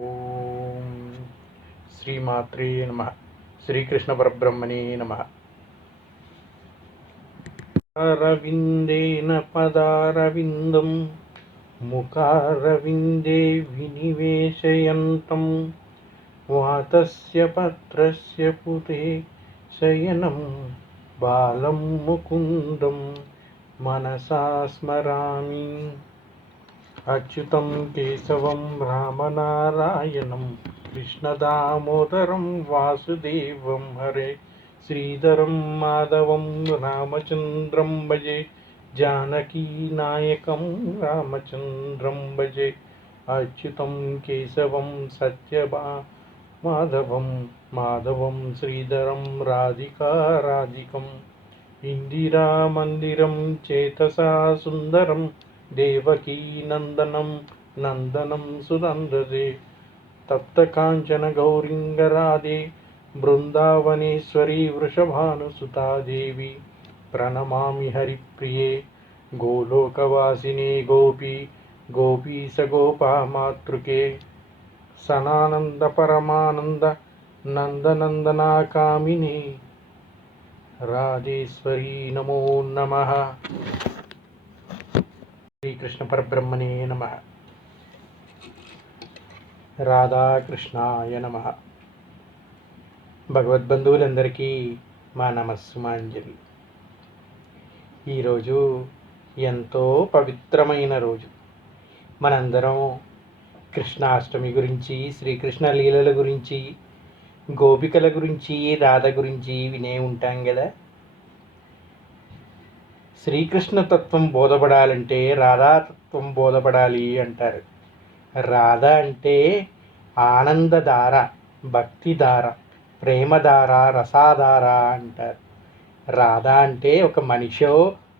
ఓం శ్రీమాత్రే నమ. శ్రీకృష్ణ పరబ్రహ్మణే నమ. అరవిందేన పదారవిందం ముఖారవిందే వినివేశయంతం వాతస్య పత్రస్య పుటే శయనం బాలం ముకుందం మనసా స్మరామి. అచ్యుతం కేశవం రామనారాయణం కృష్ణదామోదరం వాసుదేవం హరే శ్రీధరం మాధవం రామచంద్రం భజే జానకీ నాయకం రామచంద్రం భజే. అచ్యుతం కేశవం మాధవం మాధవం శ్రీధరం రాధికా రాధికం ఇందిరా మందిరం చేతసా సుందరం దేవకీ నందనం నందనం సునందదే తప్త కాంచన గౌరింగరాధే బృందావనేశ్వరీ వృషభానుసుతాదేవి ప్రణమామి హరిప్రియే గోలోకవాసినే గోపీసగోపామాతృకే సనానంద పరమానంద నందనందనాకామినే రాధేశ్వరీ నమో నమః. శ్రీకృష్ణ పరబ్రహ్మణే నమ. రాధాకృష్ణాయ నమ. భగవద్బంధువులందరికీ మా నమస్సుమాంజలి. ఈరోజు ఎంతో పవిత్రమైన రోజు. మనందరం కృష్ణాష్టమి గురించి, శ్రీకృష్ణ లీలల గురించి, గోపికల గురించి, రాధ గురించి వినే ఉంటాం కదా. శ్రీకృష్ణ తత్వం బోధపడాలంటే రాధాతత్వం బోధపడాలి అంటారు. రాధ అంటే ఆనందధార, భక్తిధార, ప్రేమధార, రసాధార అంటారు. రాధ అంటే ఒక మనిషో,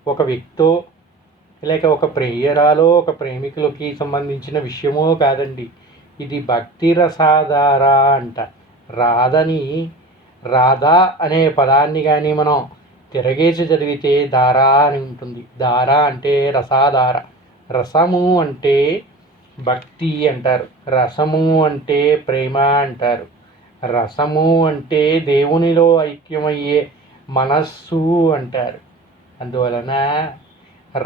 ఒక వ్యక్తో, లేక ఒక ప్రేయరాలో, ఒక ప్రేమికులకి సంబంధించిన విషయమో కాదండి. ఇది భక్తి రసాధార అంట. రాధ అనే పదాన్ని కానీ మనం తిరగేసి చదివితే దారా అని ఉంటుంది. దారా అంటే రసాధార. రసము అంటే భక్తి అంటారు. రసము అంటే ప్రేమ అంటారు. రసము అంటే దేవునిలో ఐక్యమయ్యే మనస్సు అంటారు. అందువలన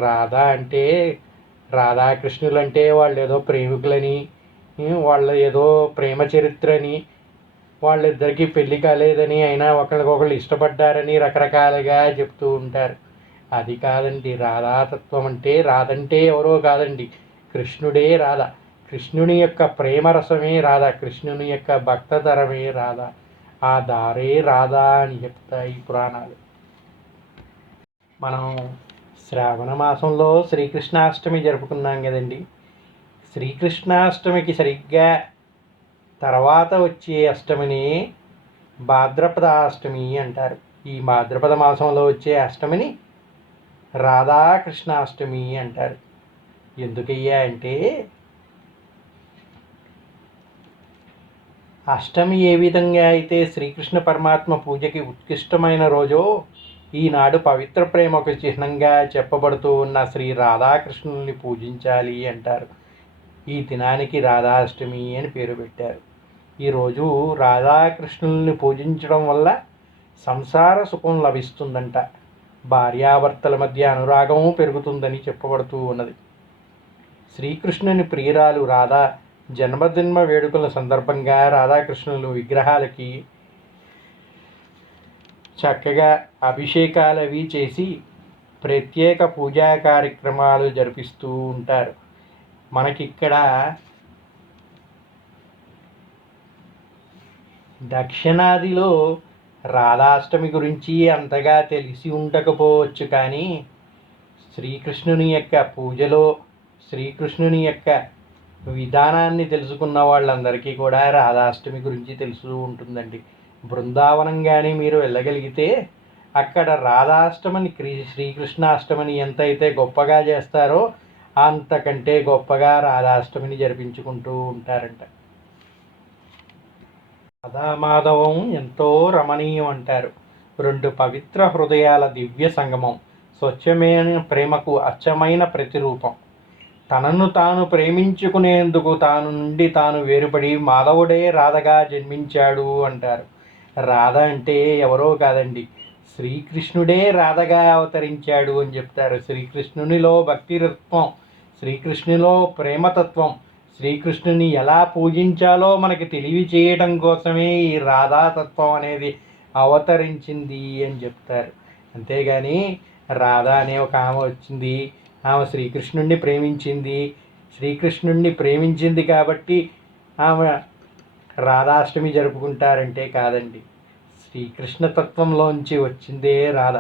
రాధ అంటే, రాధాకృష్ణులు అంటే వాళ్ళు ఏదో ప్రేమికులని, వాళ్ళ ఏదో ప్రేమ చరిత్రని, వాళ్ళిద్దరికీ పెళ్లి కాలేదని, అయినా ఒకరికొకరు ఇష్టపడ్డారని రకరకాలుగా చెప్తూ ఉంటారు. అది కాదండి రాధాతత్వం అంటే. రాధంటే ఎవరో కాదండి, కృష్ణుడే రాధ. కృష్ణుని యొక్క ప్రేమరసమే రాధ. కృష్ణుని యొక్క భక్తధరమే రాధ. ఆ దారే రాధ అని చెప్తాయి పురాణాలు. మనం శ్రావణ మాసంలో శ్రీకృష్ణాష్టమి జరుపుకున్నాం కదండి. శ్రీకృష్ణాష్టమికి సరిగ్గా తర్వాత వచ్చే అష్టమిని భాద్రపద అష్టమి అంటారు. ఈ భాద్రపద మాసంలో వచ్చే అష్టమిని రాధాకృష్ణాష్టమి అంటారు. ఎందుకయ్యా అంటే, అష్టమి ఏ విధంగా అయితే శ్రీకృష్ణ పరమాత్మ పూజకి ఉత్కృష్టమైన రోజో, ఈనాడు పవిత్ర ప్రేమకు చిహ్నంగా చెప్పబడుతూ ఉన్న శ్రీ రాధాకృష్ణుల్ని పూజించాలి అంటారు. ఈ దినానికి రాధాష్టమి అని పేరు పెట్టారు. ఈరోజు రాధాకృష్ణుల్ని పూజించడం వల్ల సంసార సుఖం లభిస్తుందంట. భార్యాభర్తల మధ్య అనురాగము పెరుగుతుందని చెప్పబడుతూ ఉన్నది. శ్రీకృష్ణుని ప్రియురాలు రాధ జన్మదిన వేడుకల సందర్భంగా రాధాకృష్ణులు విగ్రహాలకి చక్కగా అభిషేకాలు అవి చేసి ప్రత్యేక పూజా కార్యక్రమాలు జరిపిస్తూ ఉంటారు. మనకిక్కడ దక్షిణాదిలో రాధాష్టమి గురించి అంతగా తెలిసి ఉండకపోవచ్చు, కానీ శ్రీకృష్ణుని యొక్క పూజలో శ్రీకృష్ణుని యొక్క విధానాన్ని తెలుసుకున్న వాళ్ళందరికీ కూడా రాధాష్టమి గురించి తెలుసు ఉంటుందండి. బృందావనం కానీ మీరు వెళ్ళగలిగితే అక్కడ రాధాష్టమిని శ్రీకృష్ణాష్టమిని ఎంతైతే గొప్పగా చేస్తారో అంతకంటే గొప్పగా రాధాష్టమిని జరిపించుకుంటూ ఉంటారంట. రాధామాధవం ఎంతో రమణీయం అంటారు. రెండు పవిత్ర హృదయాల దివ్య సంగమం, స్వచ్ఛమైన ప్రేమకు అచ్చమైన ప్రతిరూపం. తనను తాను ప్రేమించుకునేందుకు తాను నుండి తాను వేరుపడి మాధవుడే రాధగా జన్మించాడు అంటారు. రాధ అంటే ఎవరో కాదండి, శ్రీకృష్ణుడే రాధగా అవతరించాడు అని చెప్తారు. శ్రీకృష్ణునిలో భక్తితత్వం, శ్రీకృష్ణునిలో ప్రేమతత్వం, శ్రీకృష్ణుని ఎలా పూజించాలో మనకి తెలియచేయడం కోసమే ఈ రాధాతత్వం అనేది అవతరించింది అని చెప్తారు. అంతేగాని రాధ అనే ఒక ఆమె వచ్చింది, ఆమె శ్రీకృష్ణుడిని ప్రేమించింది, శ్రీకృష్ణుడిని ప్రేమించింది కాబట్టి ఆమె రాధాష్టమి జరుపుకుంటారంటే కాదండి. శ్రీకృష్ణ తత్వంలోంచి వచ్చిందే రాధ.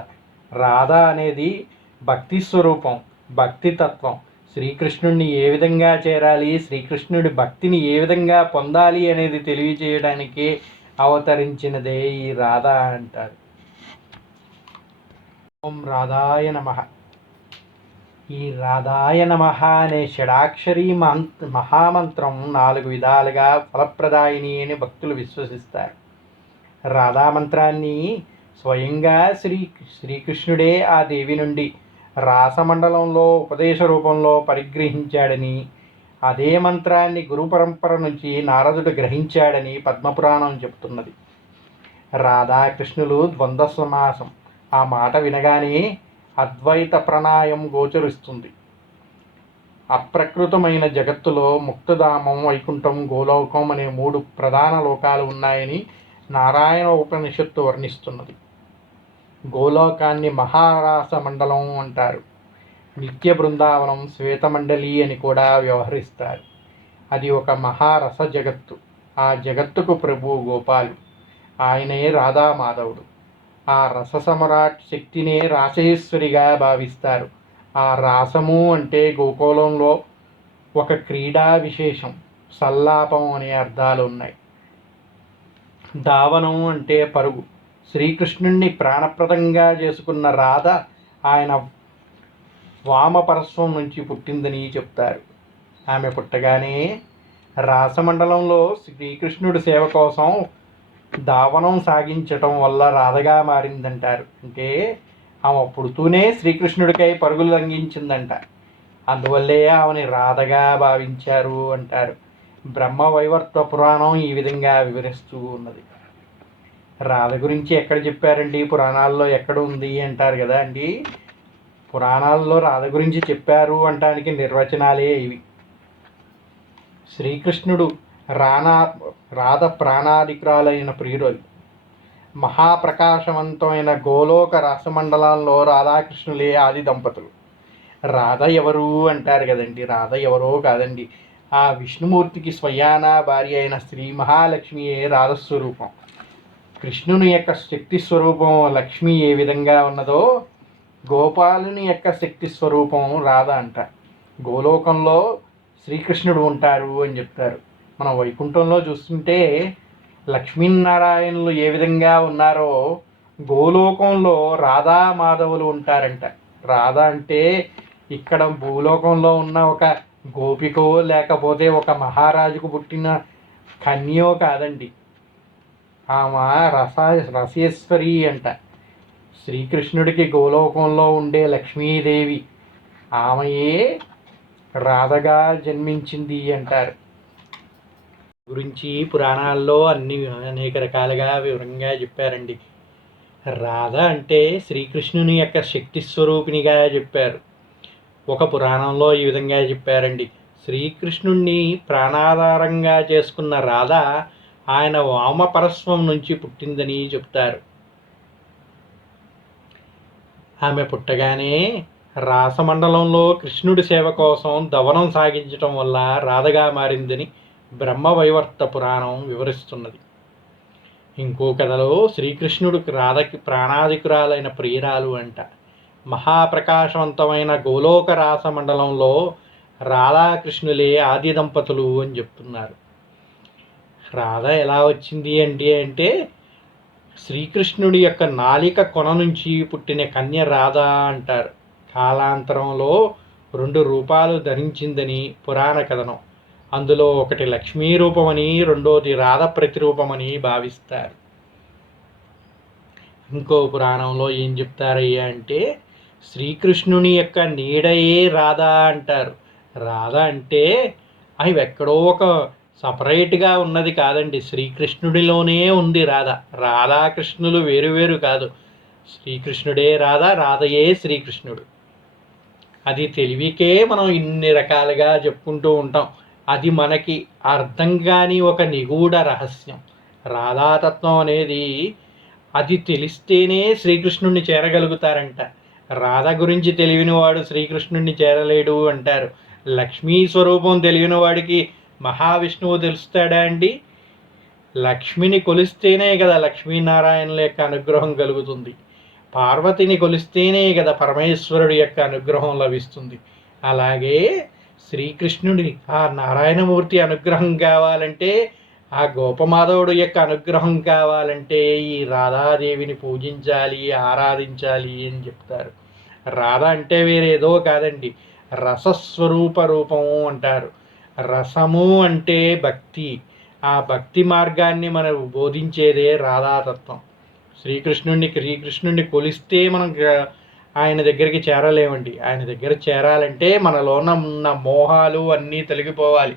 రాధ అనేది భక్తి స్వరూపం, భక్తి తత్వం. శ్రీకృష్ణుడిని ఏ విధంగా చేరాలి, శ్రీకృష్ణుడి భక్తిని ఏ విధంగా పొందాలి అనేది తెలియజేయడానికి అవతరించినదే ఈ రాధ అంటారు. ఓం రాధాయ నమః. ఈ రాధాయ నమః అనే షడాక్షరి మహామంత్రం 4 విధాలుగా ఫలప్రదాయిని అని భక్తులు విశ్వసిస్తారు. రాధామంత్రాన్ని స్వయంగా శ్రీకృష్ణుడే ఆ దేవి నుండి రాసమండలంలో ఉపదేశ రూపంలో పరిగ్రహించాడని, అదే మంత్రాన్ని గురు పరంపర నుంచి నారదుడు గ్రహించాడని పద్మపురాణం చెబుతున్నది. రాధాకృష్ణులు ద్వంద్వ సమాసం. ఆ మాట వినగానే అద్వైత ప్రణాయం గోచరిస్తుంది. అప్రకృతమైన జగత్తులో ముక్తధామం, వైకుంఠం, గోలోకం అనే 3 ప్రధాన లోకాలు ఉన్నాయని నారాయణ ఉపనిషత్తు వర్ణిస్తున్నది. గోలోకాన్ని మహారాస మండలం అంటారు. నిత్య బృందావనం, శ్వేతమండలి అని కూడా వ్యవహరిస్తారు. అది ఒక మహారస జగత్తు. ఆ జగత్తుకు ప్రభువు గోపాలు, ఆయనే రాధామాధవుడు. ఆ రస సమ్రాట్ శక్తినే రాసేశ్వరిగా భావిస్తారు. ఆ రాసము అంటే గోకులంలో ఒక క్రీడా విశేషం, సల్లాపం అనే అర్థాలు ఉన్నాయి. దావనం అంటే పరుగు. శ్రీకృష్ణుణ్ణి ప్రాణప్రదంగా చేసుకున్న రాధ ఆయన వామపరస్వం నుంచి పుట్టిందని చెప్తారు. ఆమె పుట్టగానే రాసమండలంలో శ్రీకృష్ణుడి సేవ కోసం దావనం సాగించటం వల్ల రాధగా మారిందంటారు. అంటే ఆమె పుడుతూనే శ్రీకృష్ణుడికై పరుగులు లంఘించిందంట. అందువల్లే ఆమెని రాధగా భావించారు అంటారు. బ్రహ్మ వైవర్త పురాణం ఈ విధంగా వివరిస్తూ ఉన్నది. రాధ గురించి ఎక్కడ చెప్పారండి, పురాణాల్లో ఎక్కడ ఉంది అంటారు కదా అండి. పురాణాల్లో రాధ గురించి చెప్పారు అంటానికి నిర్వచనాలే ఇవి. శ్రీకృష్ణుడు రాధ ప్రాణాధికురాలైన ప్రియురాలు. మహాప్రకాశవంతమైన గోలోక రాసమండలంలో రాధాకృష్ణులే ఆది దంపతులు. రాధ ఎవరు అంటారు కదండి. రాధ ఎవరో కాదండి, ఆ విష్ణుమూర్తికి స్వయాన భార్య అయిన శ్రీ మహాలక్ష్మియే రాధస్వరూపం. కృష్ణుని యొక్క శక్తి స్వరూపం లక్ష్మి ఏ విధంగా ఉన్నదో, గోపాలుని యొక్క శక్తి స్వరూపం రాధ అంట. గోలోకంలో శ్రీకృష్ణుడు ఉంటారు అని చెప్తారు. మనం వైకుంఠంలో చూస్తుంటే లక్ష్మీనారాయణులు ఏ విధంగా ఉన్నారో, గోలోకంలో రాధా మాధవులు ఉంటారంట. రాధ అంటే ఇక్కడ భూలోకంలో ఉన్న ఒక గోపికో లేకపోతే ఒక మహారాజుకు పుట్టిన కన్యో కాదండి. ఆమె రసేశ్వరి అంట. శ్రీకృష్ణుడికి గోలోకంలో ఉండే లక్ష్మీదేవి, ఆమెయే రాధగా జన్మించింది అంటారు. గురించి పురాణాల్లో అనేక రకాలుగా వివరంగా చెప్పారండి. రాధ అంటే శ్రీకృష్ణుని యొక్క శక్తి స్వరూపిణిగా చెప్పారు. ఒక పురాణంలో ఈ విధంగా చెప్పారండి. శ్రీకృష్ణుణ్ణి ప్రాణాధారంగా చేసుకున్న రాధ ఆయన వామపరస్వం నుంచి పుట్టిందని చెప్తారు. ఆమె పుట్టగానే రాసమండలంలో కృష్ణుడి సేవ కోసం దవనం సాగించటం వల్ల రాధగా మారిందని బ్రహ్మవైవర్త పురాణం వివరిస్తున్నది. ఇంకో కథలో శ్రీకృష్ణుడు రాధకి ప్రాణాధికురాలైన ప్రియురాలు అంట. మహాప్రకాశవంతమైన గోలోక రాసమండలంలో రాధాకృష్ణులే ఆది దంపతులు అని చెప్తున్నారు. రాధ ఎలా వచ్చింది అంటే శ్రీకృష్ణుడి యొక్క నాలిక కొన నుంచి పుట్టిన కన్య రాధ అంటారు. కాలాంతరంలో 2 రూపాలు ధరించిందని పురాణ కథనం. అందులో ఒకటి లక్ష్మీ రూపమని, రెండోది రాధ ప్రతిరూపమని భావిస్తారు. ఇంకో పురాణంలో ఏం చెప్తారయ్యా అంటే శ్రీకృష్ణుని యొక్క నీడయే రాధ అంటారు. రాధ అంటే అవి ఎక్కడో ఒక సపరేట్గా ఉన్నది కాదండి, శ్రీకృష్ణుడిలోనే ఉంది రాధ. రాధాకృష్ణులు వేరు వేరు కాదు, శ్రీకృష్ణుడే రాధ, రాధయే శ్రీకృష్ణుడు. అది తెలివికే మనం ఇన్ని రకాలుగా చెప్పుకుంటూ ఉంటాం. అది మనకి అర్థం కాని ఒక నిగూఢ రహస్యం. రాధాతత్వం అనేది అది తెలిస్తేనే శ్రీకృష్ణుడిని చేరగలుగుతారంట. రాధ గురించి తెలియని వాడు శ్రీకృష్ణుడిని చేరలేడు అంటారు. లక్ష్మీ స్వరూపం తెలియని వాడికి మహావిష్ణువు తెలుస్తాడా అండి? లక్ష్మిని కొలిస్తేనే కదా లక్ష్మీనారాయణుల యొక్క అనుగ్రహం కలుగుతుంది. పార్వతిని కొలిస్తేనే కదా పరమేశ్వరుడి యొక్క అనుగ్రహం లభిస్తుంది. అలాగే శ్రీకృష్ణుడి ఆ నారాయణమూర్తి అనుగ్రహం కావాలంటే, ఆ గోపమాధవుడు యొక్క అనుగ్రహం కావాలంటే ఈ రాధాదేవిని పూజించాలి, ఆరాధించాలి అని చెప్తారు. రాధ అంటే వేరేదో కాదండి, రసస్వరూప రూపము అంటారు. రసము అంటే భక్తి. ఆ భక్తి మార్గాన్ని మనకు బోధించేదే రాధాతత్వం. శ్రీకృష్ణుడిని కొలిస్తే మనం ఆయన దగ్గరికి చేరలేమండి. ఆయన దగ్గర చేరాలంటే మనలోన ఉన్న మోహాలు అన్నీ తొలగిపోవాలి.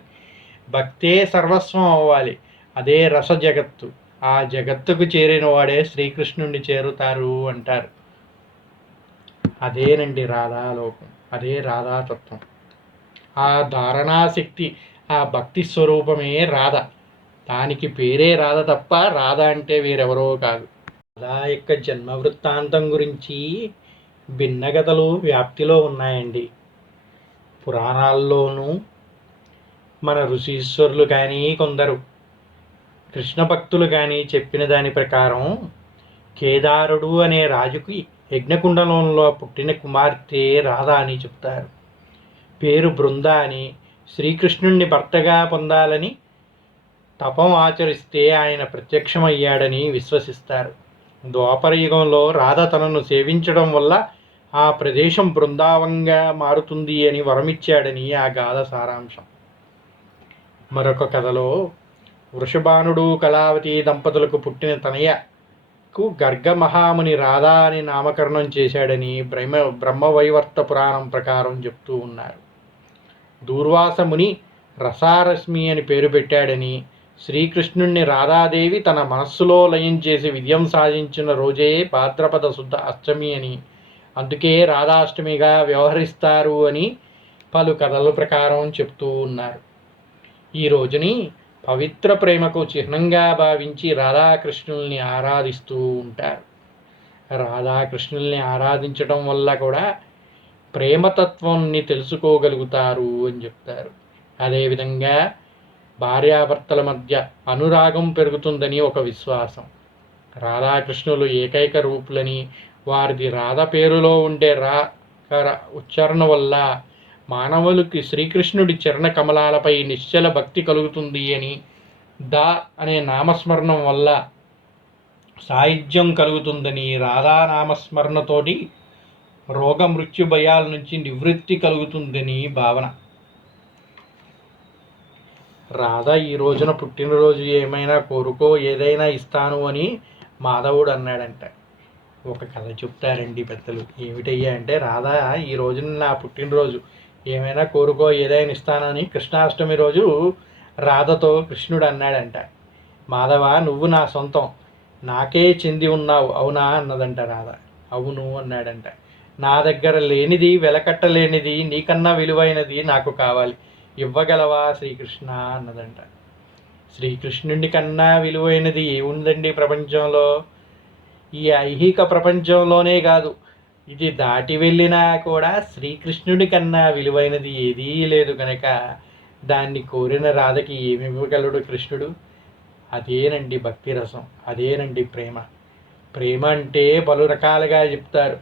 భక్తే సర్వస్వం అవ్వాలి. అదే రస జగత్తు. ఆ జగత్తుకు చేరిన వాడే శ్రీకృష్ణుడిని చేరుతారు అంటారు. అదేనండి రాధాలోకం, అదే రాధాతత్వం. ఆ ధారణాశక్తి, ఆ భక్తి స్వరూపమే రాధ. దానికి పేరే రాధ తప్ప రాధ అంటే వేరెవరో కాదు. రాధ యొక్క జన్మ వృత్తాంతం గురించి భిన్నగతలు వ్యాప్తిలో ఉన్నాయండి. పురాణాల్లోనూ మన ఋషీశ్వరులు కానీ కొందరు కృష్ణ భక్తులు కానీ చెప్పిన దాని ప్రకారం కేదారుడు అనే రాజుకి యజ్ఞకుండలంలో పుట్టిన కుమార్తె రాధ అని చెప్తారు. పేరు బృంద అని. శ్రీకృష్ణుణ్ణి భర్తగా పొందాలని తపం ఆచరిస్తే ఆయన ప్రత్యక్షమయ్యాడని విశ్వసిస్తారు. ద్వాపర యుగంలో రాధ తనను సేవించడం వల్ల ఆ ప్రదేశం బృందావంగా మారుతుంది అని వరమిచ్చాడని ఆ గాథ సారాంశం. మరొక కథలో వృషభానుడు కళావతి దంపతులకు పుట్టిన తనయకు గర్గమహాముని రాధా అని నామకరణం చేశాడని బ్రహ్మవైవర్త పురాణం ప్రకారం చెప్తూ ఉన్నారు. దూర్వాస ముని రసారశ్మి అని పేరు పెట్టాడని, శ్రీకృష్ణుణ్ణి రాధాదేవి తన మనస్సులో లయం చేసి విజయం సాధించిన రోజే భాద్రపద శుద్ధ అష్టమి అని, అందుకే రాధాష్టమిగా వ్యవహరిస్తారు అని పలు కథల ప్రకారం చెప్తూ ఉన్నారు. ఈ రోజుని పవిత్ర ప్రేమకు చిహ్నంగా భావించి రాధాకృష్ణుల్ని ఆరాధిస్తూ ఉంటారు. రాధాకృష్ణుల్ని ఆరాధించడం వల్ల కూడా ప్రేమతత్వాన్ని తెలుసుకోగలుగుతారు అని చెప్తారు. అదేవిధంగా భార్యాభర్తల మధ్య అనురాగం పెరుగుతుందని ఒక విశ్వాసం. రాధాకృష్ణులు ఏకైక రూపులని, వారిది రాధ పేరులో ఉండే రా ఉచ్చారణ వల్ల మానవులకి శ్రీకృష్ణుడి చరణ కమలాలపై నిశ్చల భక్తి కలుగుతుంది అని, దా అనే నామస్మరణం వల్ల సాయుధ్యం కలుగుతుందని, రాధా నామస్మరణతోటి రోగ మృత్యు భయాల నుంచి నివృత్తి కలుగుతుందని భావన. రాధ ఈ రోజున పుట్టినరోజు ఏమైనా కోరుకో, ఏదైనా ఇస్తాను అని మాధవుడు అన్నాడంట. ఒక కథ చెప్తారండి పెద్దలు. ఏమిటయ్యా అంటే, రాధ ఈ రోజున నా పుట్టినరోజు, ఏమైనా కోరుకో, ఏదైనా ఇస్తానని కృష్ణాష్టమి రోజు రాధతో కృష్ణుడు అన్నాడంట. మాధవ, నువ్వు నా సొంతం, నాకే చెంది ఉన్నావు, అవునా అన్నదంట రాధ. అవును అన్నాడంట. నా దగ్గర లేనిది, వెలకట్టలేనిది, నీకన్నా విలువైనది నాకు కావాలి, ఇవ్వగలవా శ్రీకృష్ణ అన్నదంట. శ్రీకృష్ణుడి కన్నా విలువైనది ఏముందండి ప్రపంచంలో? ఈ ఐహిక ప్రపంచంలోనే కాదు, ఇది దాటి వెళ్ళినా కూడా శ్రీకృష్ణుడి కన్నా విలువైనది ఏదీ లేదు కనుక దాన్ని కోరిన రాధకి ఏమి ఇవ్వగలడు కృష్ణుడు? అదేనండి భక్తి రసం, అదేనండి ప్రేమ. ప్రేమ అంటే పలు రకాలుగా చెప్తారు.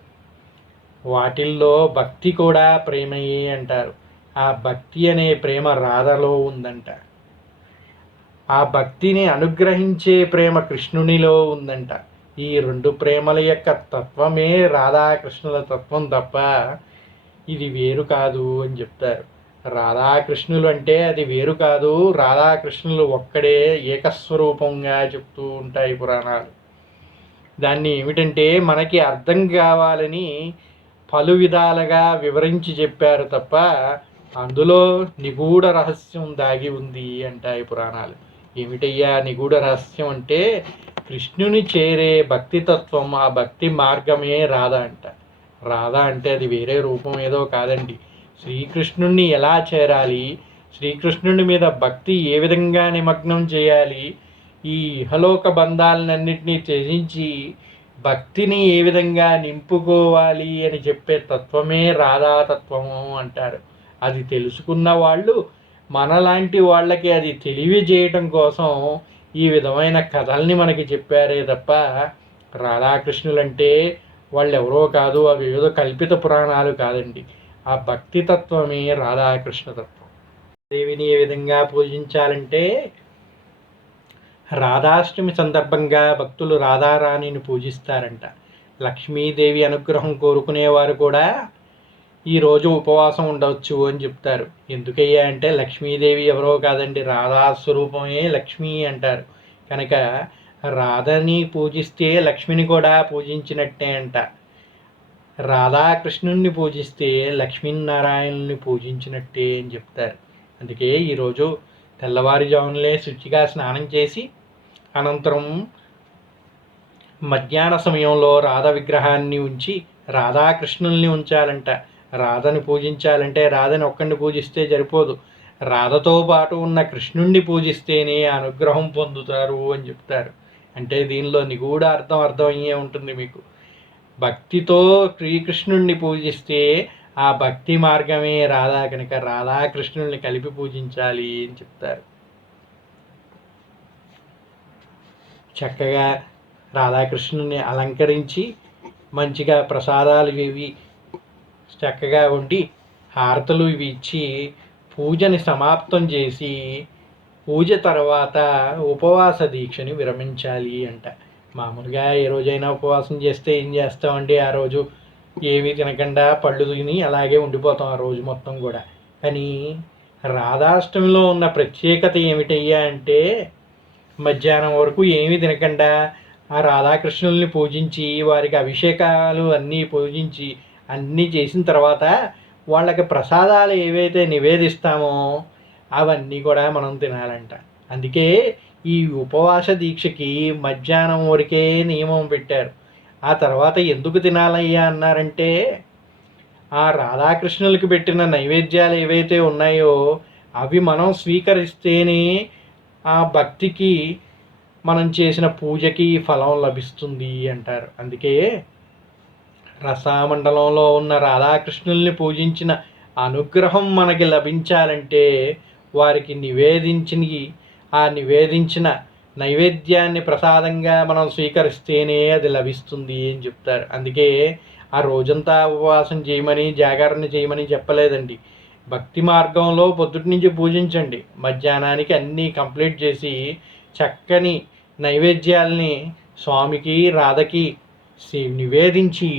వాటిల్లో భక్తి కూడా ప్రేమయే అంటారు. ఆ భక్తి అనే ప్రేమ రాధలో ఉందంట. ఆ భక్తిని అనుగ్రహించే ప్రేమ కృష్ణునిలో ఉందంట. ఈ రెండు ప్రేమల యొక్క తత్వమే రాధాకృష్ణుల తత్వం తప్ప ఇది వేరు కాదు అని చెప్తారు. రాధాకృష్ణులు అంటే అది వేరు కాదు, రాధాకృష్ణులు ఒక్కడే ఏకస్వరూపంగా చెప్తూ ఉంటాయి పురాణాలు. దాన్ని ఏమిటంటే మనకి అర్థం కావాలని పలు విధాలుగా వివరించి చెప్పారు తప్ప అందులో నిగూఢ రహస్యం దాగి ఉంది అంటాయి పురాణాలు. ఏమిటయ్యా నిగూఢ రహస్యం అంటే, కృష్ణుని చేరే భక్తి తత్వం, ఆ భక్తి మార్గమే రాధ అంట. రాధ అంటే అది వేరే రూపం ఏదో కాదండి. శ్రీకృష్ణుణ్ణి ఎలా చేరాలి, శ్రీకృష్ణుని మీద భక్తి ఏ విధంగా నిమగ్నం చేయాలి, ఈ ఇహలోక బంధాలన్నింటినీ త్యజించి భక్తిని ఏ విధంగా నింపుకోవాలి అని చెప్పే తత్వమే రాధాతత్వము అంటారు. అది తెలుసుకున్న వాళ్ళు మనలాంటి వాళ్ళకి అది తెలియజేయటం కోసం ఈ విధమైన కథల్ని మనకి చెప్పారే తప్ప, రాధాకృష్ణులంటే వాళ్ళు ఎవరో కాదు, అవి ఏదో కల్పిత పురాణాలు కాదండి. ఆ భక్తి తత్వమే రాధాకృష్ణ తత్వం. దేవిని ఏ విధంగా పూజించాలంటే, రాధాష్టమి సందర్భంగా భక్తులు రాధారాణిని పూజిస్తారంట. లక్ష్మీదేవి అనుగ్రహం కోరుకునేవారు కూడా ఈరోజు ఉపవాసం ఉండవచ్చు అని చెప్తారు. ఎందుకయ్యా అంటే, లక్ష్మీదేవి ఎవరో కాదండి, రాధా స్వరూపమే లక్ష్మి అంటారు. కనుక రాధని పూజిస్తే లక్ష్మిని కూడా పూజించినట్టే అంట. రాధాకృష్ణుణ్ణి పూజిస్తే లక్ష్మీనారాయణుని పూజించినట్టే అని చెప్తారు. అందుకే ఈరోజు తెల్లవారుజామునలే శుచిగా స్నానం చేసి, అనంతరం మధ్యాహ్న సమయంలో రాధ విగ్రహాన్ని ఉంచి రాధాకృష్ణుల్ని ఉంచాలంట. రాధని పూజించాలంటే రాధని ఒక్కడిని పూజిస్తే సరిపోదు, రాధతో పాటు ఉన్న కృష్ణుణ్ణి పూజిస్తేనే అనుగ్రహం పొందుతారు అని చెప్తారు. అంటే దీనిలో నిగూఢ అర్థమయ్యే ఉంటుంది మీకు. భక్తితో శ్రీకృష్ణుణ్ణి పూజిస్తే ఆ భక్తి మార్గమే రాధా, కనుక రాధాకృష్ణుల్ని కలిపి పూజించాలి అని చెప్తారు. చక్కగా రాధాకృష్ణుని అలంకరించి మంచిగా ప్రసాదాలు ఇవి చక్కగా ఉండి హారతలు ఇవి ఇచ్చి పూజని సమాప్తం చేసి, పూజ తర్వాత ఉపవాస దీక్షని విరమించాలి అంట. మామూలుగా ఏ రోజైనా ఉపవాసం చేస్తే ఏం చేస్తామండి, ఆ రోజు ఏమీ తినకుండా పళ్ళు తిని అలాగే ఉండిపోతాం ఆ రోజు మొత్తం కూడా. కానీ రాధాష్టమిలో ఉన్న ప్రత్యేకత ఏమిటయ్యా అంటే, మధ్యాహ్నం వరకు ఏమీ తినకుండా ఆ రాధాకృష్ణుల్ని పూజించి, వారికి అభిషేకాలు అన్నీ పూజించి అన్నీ చేసిన తర్వాత వాళ్ళకి ప్రసాదాలు ఏవైతే నివేదిస్తామో అవన్నీ కూడా మనం తినాలంట. అందుకే ఈ ఉపవాస దీక్షకి మధ్యాహ్నం వరకే నియమం పెట్టారు. ఆ తర్వాత ఎందుకు తినాలయ్యా అన్నారంటే, ఆ రాధాకృష్ణులకి పెట్టిన నైవేద్యాలు ఏవైతే ఉన్నాయో అవి మనం స్వీకరిస్తేనే ఆ భక్తికి, మనం చేసిన పూజకి ఫలం లభిస్తుంది అంటారు. అందుకే రసామండలంలో ఉన్న రాధాకృష్ణుల్ని పూజించిన అనుగ్రహం మనకి లభించాలంటే వారికి నివేదించిన నైవేద్యాన్ని ప్రసాదంగా మనం స్వీకరిస్తేనే అది లభిస్తుంది అని చెప్తారు. అందుకే ఆ రోజంతా ఉపవాసం చేయమని, జాగరణ చేయమని చెప్పలేదండి. భక్తి మార్గంలో పొద్దుటి నుంచి పూజించండి, మధ్యాహ్నానికి అన్నీ కంప్లీట్ చేసి చక్కని నైవేద్యాల్ని స్వామికి రాధకి నివేదించి,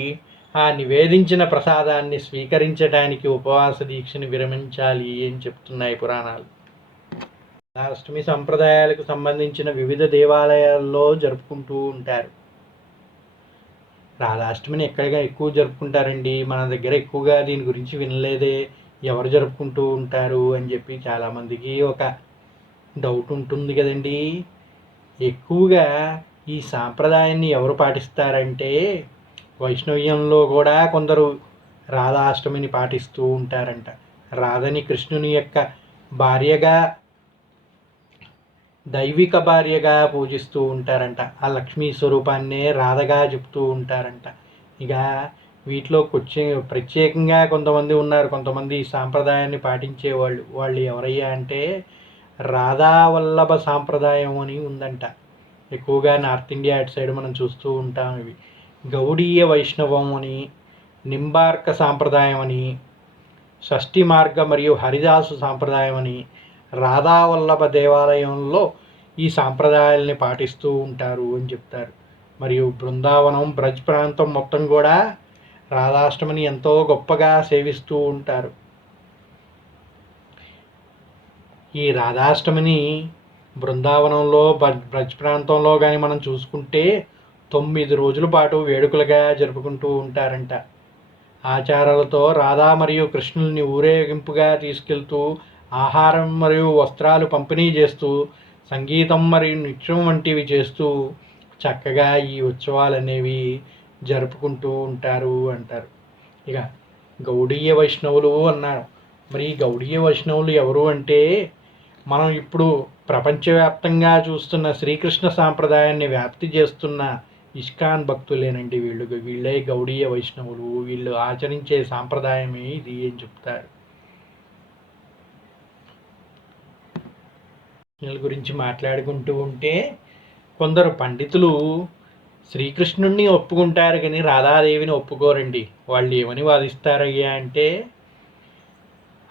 ఆ నివేదించిన ప్రసాదాన్ని స్వీకరించడానికి ఉపవాస దీక్షని విరమించాలి అని చెప్తున్నాయి పురాణాలు. రాధాష్టమి సంప్రదాయాలకు సంబంధించిన వివిధ దేవాలయాల్లో జరుపుకుంటూ ఉంటారు. రాధాష్టమిని ఎక్కడగా ఎక్కువ జరుపుకుంటారండి, మన దగ్గర ఎక్కువగా దీని గురించి వినలేదే, ఎవరు జరుపుకుంటూ ఉంటారు అని చెప్పి చాలామందికి ఒక డౌట్ ఉంటుంది కదండి. ఎక్కువగా ఈ సాంప్రదాయాన్ని ఎవరు పాటిస్తారంటే, వైష్ణవ్యంలో కూడా కొందరు రాధాష్టమిని పాటిస్తూ ఉంటారంట. రాధని కృష్ణుని యొక్క భార్యగా, దైవిక భార్యగా పూజిస్తూ ఉంటారంట. ఆ లక్ష్మీ స్వరూపాన్నే రాధగా చెప్తూ ఉంటారంట. ఇక వీటిలో ప్రత్యేకంగా కొంతమంది ఉన్నారు, కొంతమంది సాంప్రదాయాన్ని పాటించేవాళ్ళు. వాళ్ళు ఎవరయ్యా అంటే, రాధావల్లభ సాంప్రదాయం అని ఉందంట. ఎక్కువగా నార్త్ ఇండియా అటు సైడ్ మనం చూస్తూ ఉంటాం. ఇవి గౌడీయ వైష్ణవం అని, నింబార్క సాంప్రదాయం అని, షష్ఠి మార్గ మరియు హరిదాసు సాంప్రదాయం అని, రాధావల్లభ దేవాలయంలో ఈ సాంప్రదాయాల్ని పాటిస్తూ ఉంటారు అని చెప్తారు. మరియు బృందావనం, బ్రజ్ ప్రాంతం మొత్తం కూడా రాధాష్టమిని ఎంతో గొప్పగా సేవిస్తూ ఉంటారు. ఈ రాధాష్టమిని బృందావనంలో, బ్రజ్ ప్రాంతంలో కానీ మనం చూసుకుంటే 9 రోజుల పాటు వేడుకలుగా జరుపుకుంటూ ఉంటారంట. ఆచారాలతో రాధా మరియు కృష్ణుల్ని ఊరేగింపుగా తీసుకెళ్తూ ఆహారం మరియు వస్త్రాలు పంపిణీ చేస్తూ సంగీతం మరియు నృత్యం వంటివి చేస్తూ చక్కగా ఈ ఉత్సవాలు అనేవి జరుపుకుంటూ ఉంటారు అంటారు. ఇక గౌడీయ వైష్ణవులు అన్నారు. మరి ఈ గౌడీయ వైష్ణవులు ఎవరు అంటే మనం ఇప్పుడు ప్రపంచవ్యాప్తంగా చూస్తున్న శ్రీకృష్ణ సాంప్రదాయాన్ని వ్యాప్తి చేస్తున్న ఇస్కాన్ భక్తులేనండి. వీళ్ళే గౌడీయ వైష్ణవులు. వీళ్ళు ఆచరించే సాంప్రదాయమే ఇది అని చెప్తారు. వీళ్ళ గురించి మాట్లాడుకుంటూ ఉంటే కొందరు పండితులు శ్రీకృష్ణుడిని ఒప్పుకుంటారు కానీ రాధాదేవిని ఒప్పుకోరండి. వాళ్ళు ఏమని వాదిస్తారయ్యా అంటే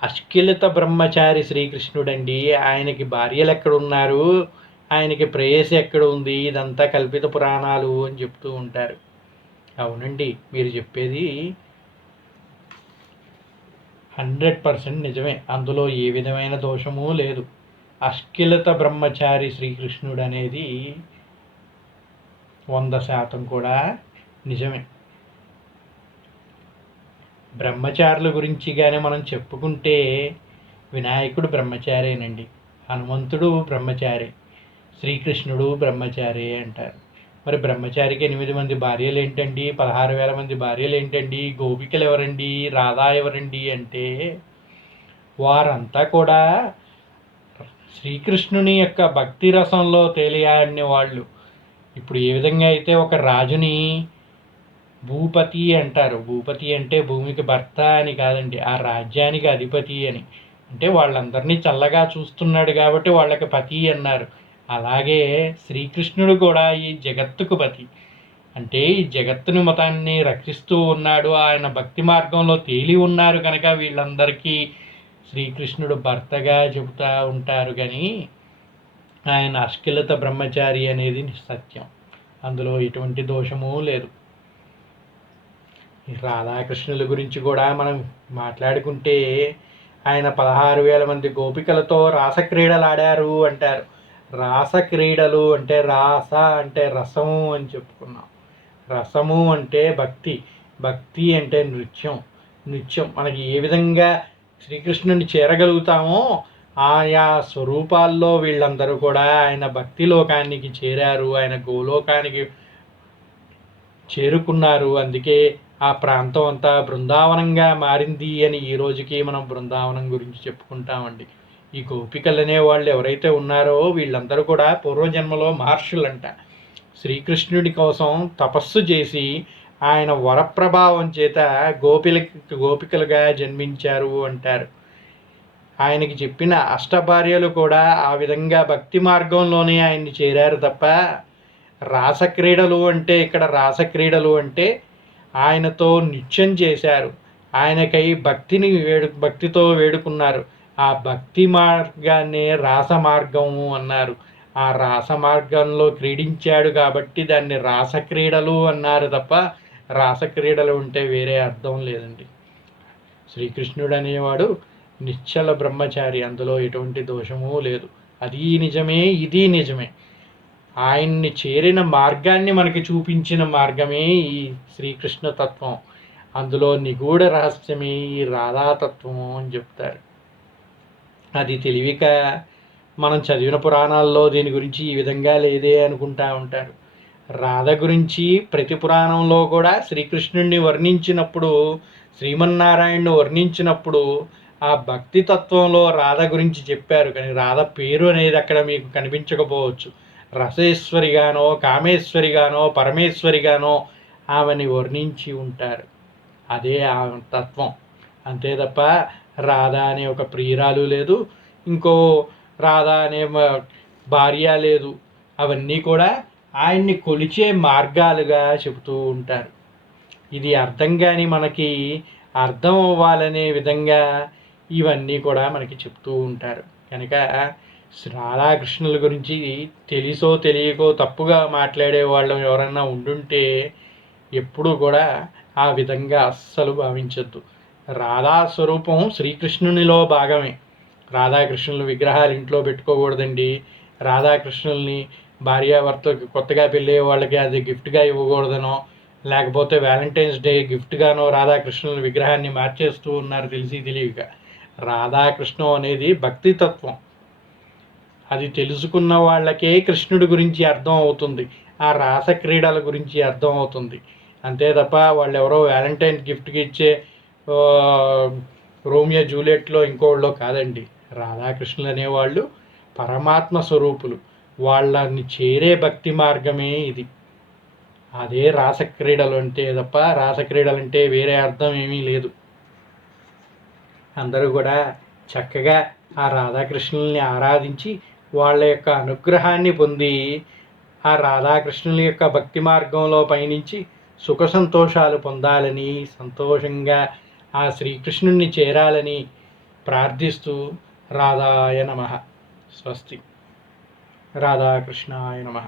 అశ్కిలిత బ్రహ్మచారి శ్రీకృష్ణుడండి, ఆయనకి భార్యలు ఎక్కడున్నారు, ఆయనకి ప్రేయసి ఎక్కడ ఉంది, ఇదంతా కల్పిత పురాణాలు అని చెప్తూ ఉంటారు. అవునండి, మీరు చెప్పేది 100% నిజమే. అందులో ఏ విధమైన దోషము లేదు. అశ్కిలిత బ్రహ్మచారి శ్రీకృష్ణుడు అనేది 100% కూడా నిజమే. బ్రహ్మచారుల గురించి కానీ మనం చెప్పుకుంటే వినాయకుడు బ్రహ్మచారేనండి, హనుమంతుడు బ్రహ్మచారి, శ్రీకృష్ణుడు బ్రహ్మచారి అంటారు. మరి బ్రహ్మచారికి 8 మంది భార్యలు ఏంటండి, 16,000 మంది భార్యలు ఏంటండి, గోపికలు ఎవరండి, రాధా ఎవరండి అంటే వారంతా కూడా శ్రీకృష్ణుని యొక్క భక్తి రసంలో తేలియాడిన వాళ్ళు. ఇప్పుడు ఏ విధంగా అయితే ఒక రాజుని భూపతి అంటారు. భూపతి అంటే భూమికి భర్త అని కాదండి, ఆ రాజ్యానికి అధిపతి అని. అంటే వాళ్ళందరినీ చల్లగా చూస్తున్నాడు కాబట్టి వాళ్ళకి పతి అన్నారు. అలాగే శ్రీకృష్ణుడు కూడా ఈ జగత్తుకు పతి. అంటే ఈ జగత్తుని మతాన్ని రక్షిస్తూ ఉన్నాడు, ఆయన భక్తి మార్గంలో తేలి ఉన్నారు కనుక వీళ్ళందరికీ శ్రీకృష్ణుడు భర్తగా చెబుతూ ఉంటారు. కానీ ఆయన అశ్కిలిత బ్రహ్మచారి అనేది సత్యం, అందులో ఎటువంటి దోషము లేదు. రాధాకృష్ణుల గురించి కూడా మనం మాట్లాడుకుంటే ఆయన 16,000 మంది గోపికలతో రాసక్రీడలు ఆడారు అంటారు. రాసక్రీడలు అంటే రాస అంటే రసము అని చెప్పుకున్నాం. రసము అంటే భక్తి, భక్తి అంటే నృత్యం. మనకి ఏ విధంగా శ్రీకృష్ణుని చేరగలుగుతామో ఆయా స్వరూపాల్లో వీళ్ళందరూ కూడా ఆయన భక్తి లోకానికి చేరారు, ఆయన గోలోకానికి చేరుకున్నారు. అందుకే ఆ ప్రాంతం అంతా బృందావనంగా మారింది అని ఈ రోజుకి మనం బృందావనం గురించి చెప్పుకుంటామండి. ఈ గోపికలు అనేవాళ్ళు ఎవరైతే ఉన్నారో వీళ్ళందరూ కూడా పూర్వజన్మలో మహర్షులంట. శ్రీకృష్ణుడి కోసం తపస్సు చేసి ఆయన వరప్రభావం చేత గోపికలుగా జన్మించారు అంటారు. ఆయనకి చెప్పిన అష్టభార్యలు కూడా ఆ విధంగా భక్తి మార్గంలోనే ఆయన్ని చేరారు తప్ప రాసక్రీడలు అంటే ఇక్కడ రాసక్రీడలు అంటే ఆయనతో నిత్యం చేశారు, ఆయనకై భక్తితో వేడుకున్నారు. ఆ భక్తి మార్గాన్నే రాస మార్గము అన్నారు. ఆ రాస మార్గంలో క్రీడించాడు కాబట్టి దాన్ని రాసక్రీడలు అన్నారు తప్ప రాసక్రీడలు ఉంటే వేరే అర్థం లేదండి. శ్రీకృష్ణుడు అనేవాడు నిశ్చల బ్రహ్మచారి, అందులో ఎటువంటి దోషము లేదు. అది నిజమే, ఇది నిజమే. ఆయన్ని చేరిన మార్గాన్ని మనకి చూపించిన మార్గమే ఈ శ్రీకృష్ణ తత్వం. అందులో నిగూఢ రహస్యమే ఈ రాధాతత్వము అని చెప్తారు. అది తెలియక మనం చదివిన పురాణాల్లో దీని గురించి ఈ విధంగా లేదే అనుకుంటా ఉంటారు. రాధ గురించి ప్రతి పురాణంలో కూడా శ్రీకృష్ణుడిని వర్ణించినప్పుడు, శ్రీమన్నారాయణుని వర్ణించినప్పుడు ఆ భక్తి తత్వంలో రాధ గురించి చెప్పారు. కానీ రాధ పేరు అనేది అక్కడ మీకు కనిపించకపోవచ్చు. రసేశ్వరిగానో, కామేశ్వరిగానో, పరమేశ్వరిగానో ఆమెని వర్ణించి ఉంటారు. అదే ఆ తత్వం. అంతే తప్ప రాధ అనే ఒక ప్రియురాలు లేదు, ఇంకో రాధ అనే భార్య లేదు. అవన్నీ కూడా ఆయన్ని కొలిచే మార్గాలుగా చెబుతూ ఉంటారు. ఇది అర్థం కానీ మనకి అర్థం అవ్వాలనే విధంగా ఇవన్నీ కూడా మనకి చెప్తూ ఉంటారు. కనుక రాధాకృష్ణుల గురించి తెలుసో తెలియకో తప్పుగా మాట్లాడే వాళ్ళు ఎవరన్నా ఉండుంటే ఎప్పుడూ కూడా ఆ విధంగా అస్సలు భావించద్దు. రాధా స్వరూపం శ్రీకృష్ణునిలో భాగమే. రాధాకృష్ణుల విగ్రహాలు ఇంట్లో పెట్టుకోకూడదండి. రాధాకృష్ణుల్ని భార్యాభర్తకి కొత్తగా పెళ్ళే వాళ్ళకి అది గిఫ్ట్గా ఇవ్వకూడదనో, లేకపోతే వ్యాలంటైన్స్ డే గిఫ్ట్గానో రాధాకృష్ణుల విగ్రహాన్ని మార్చేస్తూ ఉన్నారు తెలిసి తెలియక. రాధాకృష్ణం అనేది భక్తితత్వం. అది తెలుసుకున్న వాళ్ళకే కృష్ణుడి గురించి అర్థం అవుతుంది, ఆ రాసక్రీడల గురించి అర్థం అవుతుంది. అంతే తప్ప వాళ్ళు ఎవరో వ్యాలంటైన్స్ గిఫ్ట్కి ఇచ్చే రోమియో జూలియట్లో ఇంకోళ్ళో కాదండి. రాధాకృష్ణులు అనేవాళ్ళు పరమాత్మ స్వరూపులు. వాళ్ళని చేరే భక్తి మార్గమే ఇది. అదే రాసక్రీడలు అంటే తప్ప రాసక్రీడలు అంటే వేరే అర్థం ఏమీ లేదు. అందరూ కూడా చక్కగా ఆ రాధాకృష్ణుల్ని ఆరాధించి వాళ్ళ యొక్క అనుగ్రహాన్ని పొంది ఆ రాధాకృష్ణుల యొక్క భక్తి మార్గంలో పయనించి సుఖ సంతోషాలు పొందాలని, సంతోషంగా ఆ శ్రీకృష్ణుణ్ణి చేరాలని ప్రార్థిస్తూ రాధాయ నమః. స్వస్తి. రాధాకృష్ణాయ నమః.